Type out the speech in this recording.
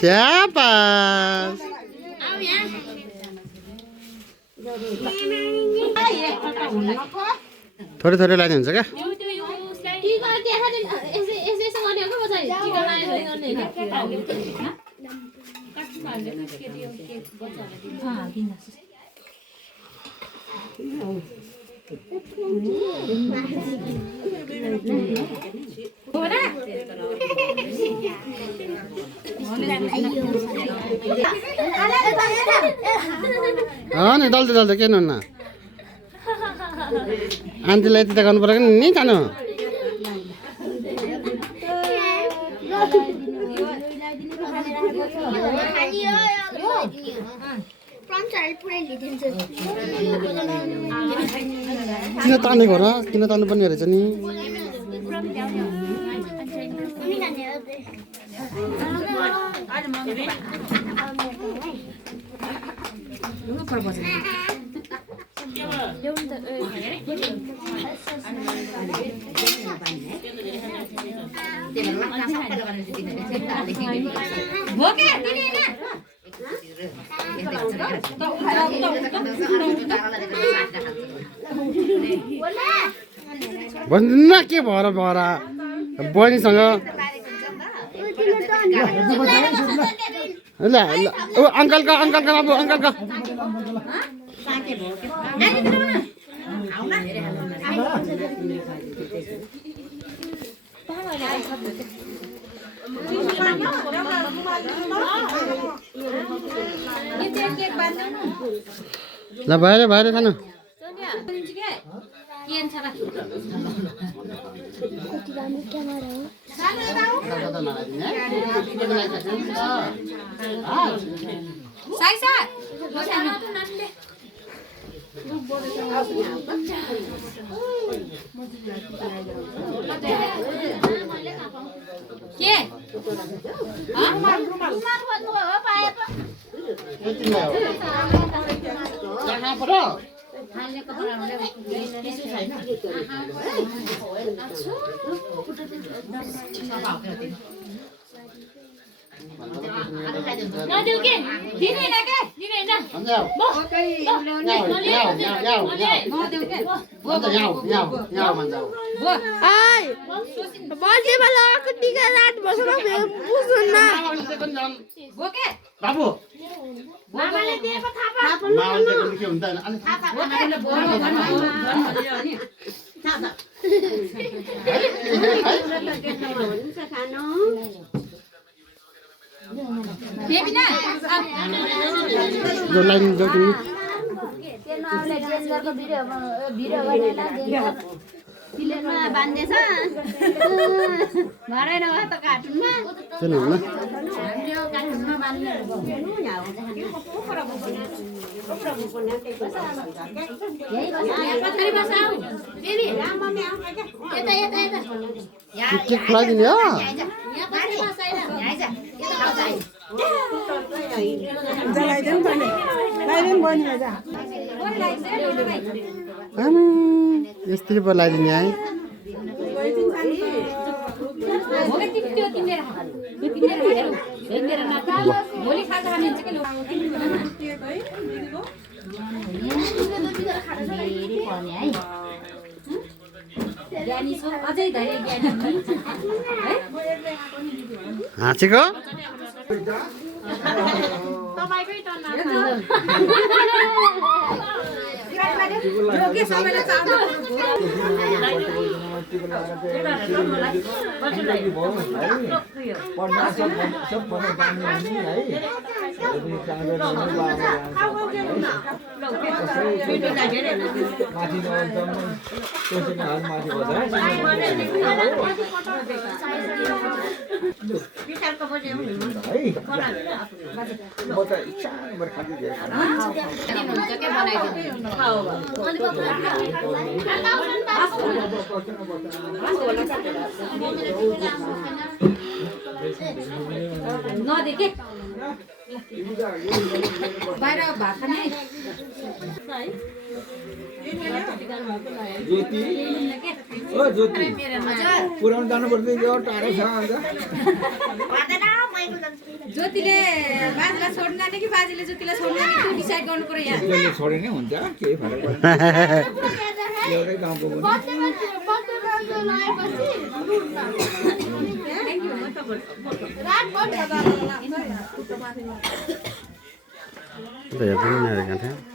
Siapa? थोरै लाने हुन्छ क्या नि दल्दै किन हुन्न आन्टीलाई यति त गर्नु पर्यो नि खानु किन तानेको र किन तान्नु पर्ने रहेछ नि भन्दिन के भएर बहिनीसँग ल अङ्कलको बाबु अङ्कलको ल भएर खानु बाबु मामाले दिएको थाहा मामाले दिएको के हुन्छ अनि बान्दैछ घरै नभए त कार्टुनमा यस्तरी पो लगाइदिने है हाँसेको बाहिर भात खाने ओ ज्योति पुरानो जानुपर्छ यो टाढो छ अन्त ज्योतिले बाजेलाई छोड्न जाने कि बाजेले ज्योतिलाई छोड्न जाने त्यो डिसाइड गर्नु पर्यो यहाँ त्यसले छोडे नै हुन्छ केही फरक पर्दैन एउटै गाउँको पनि हेर्नु